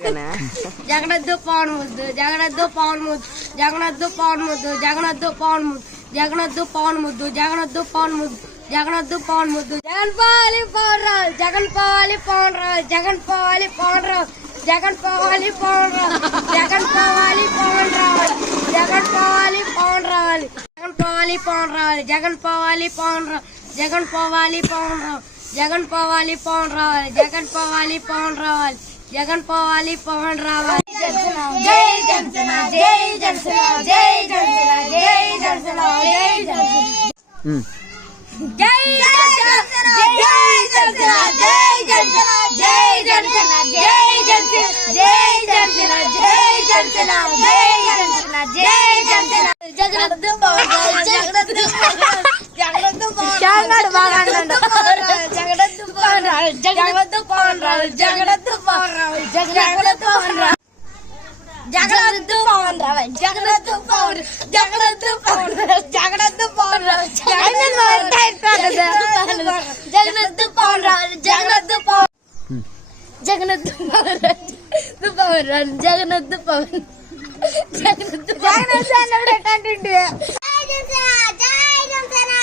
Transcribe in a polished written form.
జగనద్దు పవన్ ముద్దు జగనద్దు పవన్ ముద్దు జగనద్దు పవన్ ముద్దు జగనద్దు పవన్ ముద్దు జగనద్దు పవన్ ముద్దు జగనద్దు పవన్ ముద్దు జగనద్దు పవన్ ముద్దు జగన్ పోవాలి పవన్ రావు జగన్ పోవాలి పవన్ రావు జగన్ పోవాలి పవన్ రావు జగన్ పోవాలి పవన్ రావు జగన్ పోవాలి పవన్ రావాలి జగన్ పోవాలి పవన్ రావాలి జగన్ పోవాలి పవన్ రావాలి జగన్ పోవాలి పవన్ రావు జగన్ పోవాలి పవన్ రావు జగన్ పోవాలి పవన్ రావాలి జగన్ పోవాలి పవన్ రావాలి జగన్ పోవాలి పవన్ రావాలి జై జనసేన జై జనసేన జై జనసేన జై జనసేన జై జనసేన జై జనసేన జై జనసేన జై జనసేన జై జనసేన జై జనసేన జై జనసేన జై జనసేన జై జనసేన జై జనసేన జగనద్దు పవన్ జగనద్దు జగనద్దు పవన్ జగనద్దు పవన్ జగనద్దు పవన్ జగనద్దు పవన్ జగనద్దు పవన్ జగనద్దు పవన్ జగనద్దు పవన్ జగనద్దు పవన్ జగనద్దు పవన్ జగనద్దు పవన్ జగనద్దు పవన్ జగనద్దు పవన్ పవన్ జగనద్దు పవన్ జగనద్దు జగన్